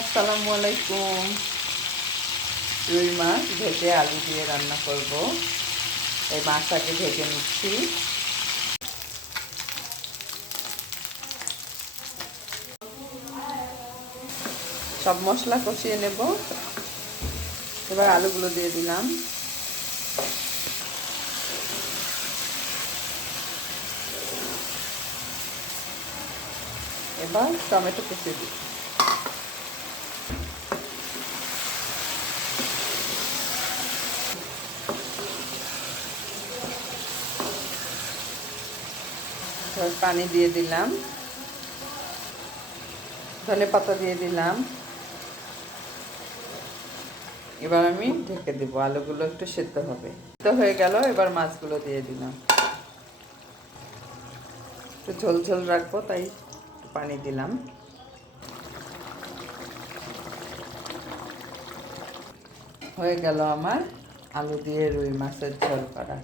আসসালামু আলাইকুম। রুই মাছ ভেজে আলু দিয়ে রান্না করব। এই মাছটাকে ভেজে নিচ্ছি। সব মশলা কষিয়ে নেব। এবার আলুগুলো দিয়ে দিলাম। এবার টমেটো কুচিয়ে দিই। এবার পানি দিয়ে দিলাম, ধনেপাতা দিয়ে দিলাম। এবার আমি ঢেকে দেবো, আলুগুলো একটু সেদ্ধ হবে। সেদ্ধ হয়ে গেল, এবার মাছগুলো দিয়ে দিলাম। একটু ঝোল ঝোল রাখবো, তাই পানি দিলাম। হয়ে গেল আমার আলু দিয়ে রুই মাছের ঝোল করা।